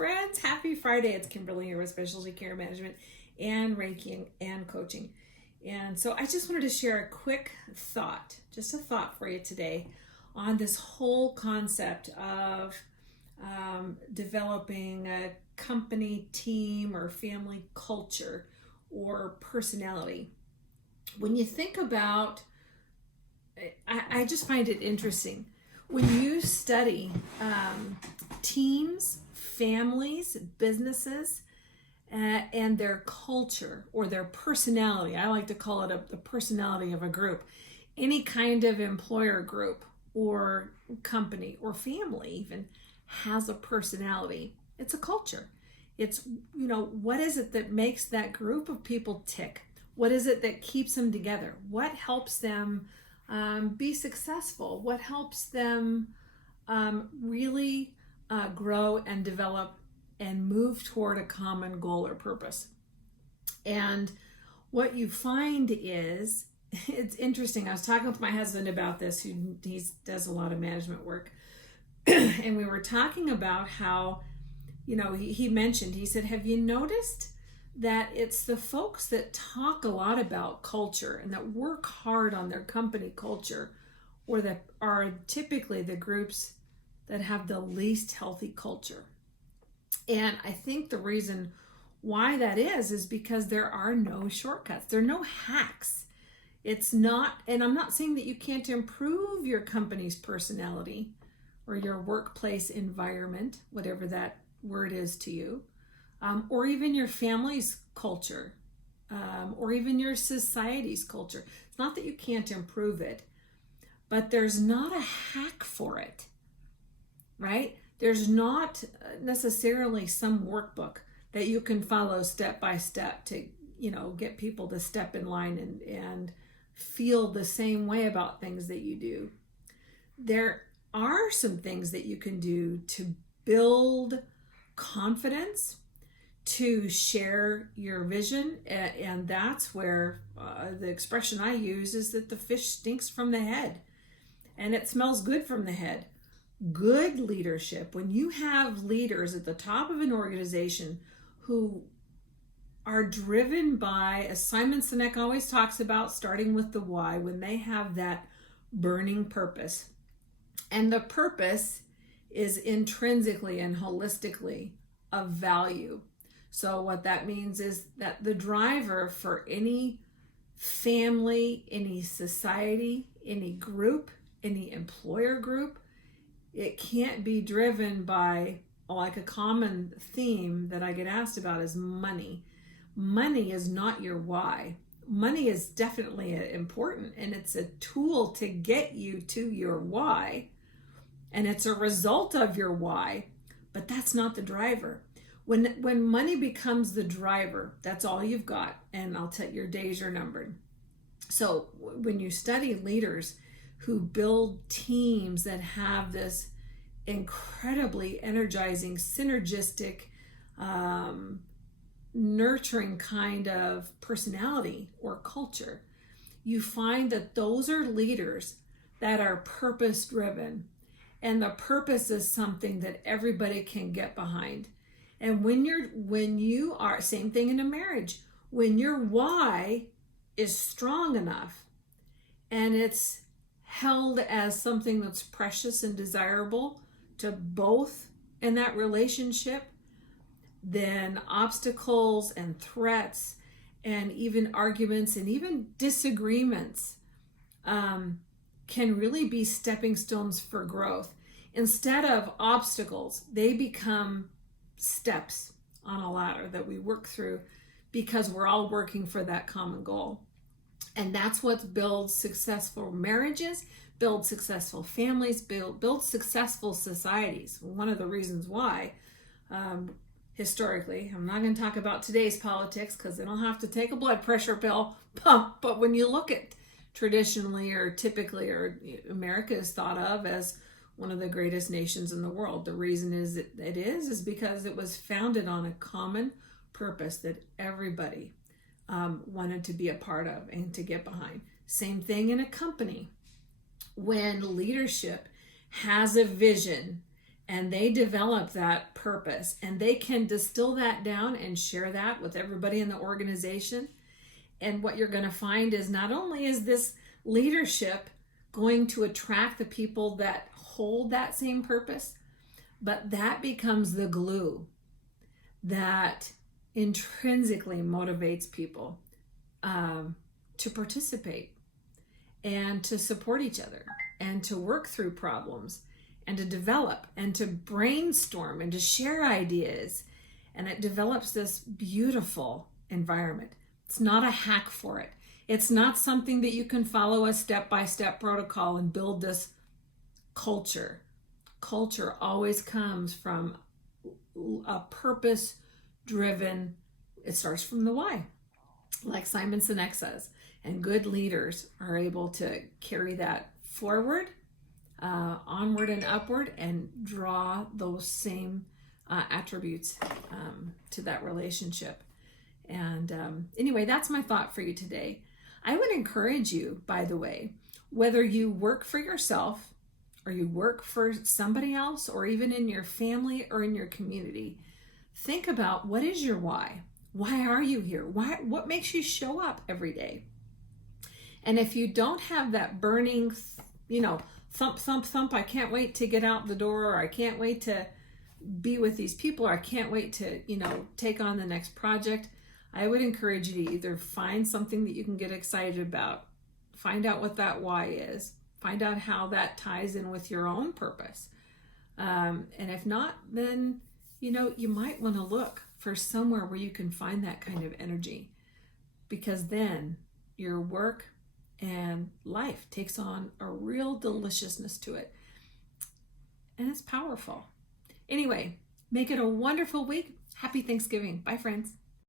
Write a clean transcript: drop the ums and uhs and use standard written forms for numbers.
friends. Happy Friday. It's Kimberly here with Specialty Care Management and Reiki and coaching. And so I just wanted to share a quick thought, just a thought for you today on this whole concept of developing a company, team, or family culture or personality. When you think about, I just find it interesting. When you study teams, families, businesses, and their culture or their personality, I like to call it the personality of a group, any kind of employer group or company or family even has a personality. It's a culture. It's, what is it that makes that group of people tick? What is it that keeps them together? What helps them be successful? What helps them really grow and develop and move toward a common goal or purpose? And what you find is, it's interesting. I was talking with my husband about this, he does a lot of management work. And we were talking about how, he mentioned, he said, have you noticed that it's the folks that talk a lot about culture and that work hard on their company culture, or that are typically the groups that have the least healthy culture? And I think the reason why that is because there are no shortcuts. There are no hacks. It's not, and I'm not saying that you can't improve your company's personality or your workplace environment, whatever that word is to you, or even your family's culture, or even your society's culture. It's not that you can't improve it, but there's not a hack for it, right? There's not necessarily some workbook that you can follow step by step to, get people to step in line and feel the same way about things that you do. There are some things that you can do to build confidence, to share your vision, and that's where the expression I use is that the fish stinks from the head and it smells good from the head. Good leadership, when you have leaders at the top of an organization who are driven by, as Simon Sinek always talks about, starting with the why, when they have that burning purpose, and the purpose is intrinsically and holistically of value. So what that means is that the driver for any family, any society, any group, any employer group, it can't be driven by, like a common theme that I get asked about is money. Money is not your why. Money is definitely important, and it's a tool to get you to your why, and it's a result of your why, but that's not the driver. When money becomes the driver, that's all you've got, and I'll tell you, your days are numbered. So when you study leaders who build teams that have this incredibly energizing, synergistic, nurturing kind of personality or culture, you find that those are leaders that are purpose driven, and the purpose is something that everybody can get behind. And when you are, same thing in a marriage, when your why is strong enough and it's held as something that's precious and desirable to both in that relationship, then obstacles and threats and even arguments and even disagreements can really be stepping stones for growth. Instead of obstacles, they become steps on a ladder that we work through because we're all working for that common goal. And that's what builds successful marriages, builds successful families, builds successful societies. One of the reasons why, historically, I'm not going to talk about today's politics because then I'll have to take a blood pressure pill, but when you look at traditionally or typically, or America is thought of as one of the greatest nations in the world. The reason is it is because it was founded on a common purpose that everybody wanted to be a part of and to get behind. Same thing in a company. When leadership has a vision and they develop that purpose, and they can distill that down and share that with everybody in the organization. And what you're going to find is not only is this leadership going to attract the people that hold that same purpose, but that becomes the glue that intrinsically motivates people to participate and to support each other and to work through problems and to develop and to brainstorm and to share ideas. And it develops this beautiful environment. It's not a hack for it. It's not something that you can follow a step-by-step protocol and build this culture. Culture always comes from a purpose-driven, it starts from the why, like Simon Sinek says. And good leaders are able to carry that forward, onward and upward, and draw those same attributes to that relationship. And anyway, that's my thought for you today. I would encourage you, by the way, whether you work for yourself or you work for somebody else, or even in your family or in your community, think about, what is your why? Why are you here? What makes you show up every day? And if you don't have that burning, thump, thump, thump, I can't wait to get out the door, or I can't wait to be with these people, or I can't wait to, take on the next project, I would encourage you to either find something that you can get excited about, find out what that why is, find out how that ties in with your own purpose. And if not, then, you might want to look for somewhere where you can find that kind of energy, because then your work and life takes on a real deliciousness to it. And it's powerful. Anyway, make it a wonderful week. Happy Thanksgiving. Bye, friends.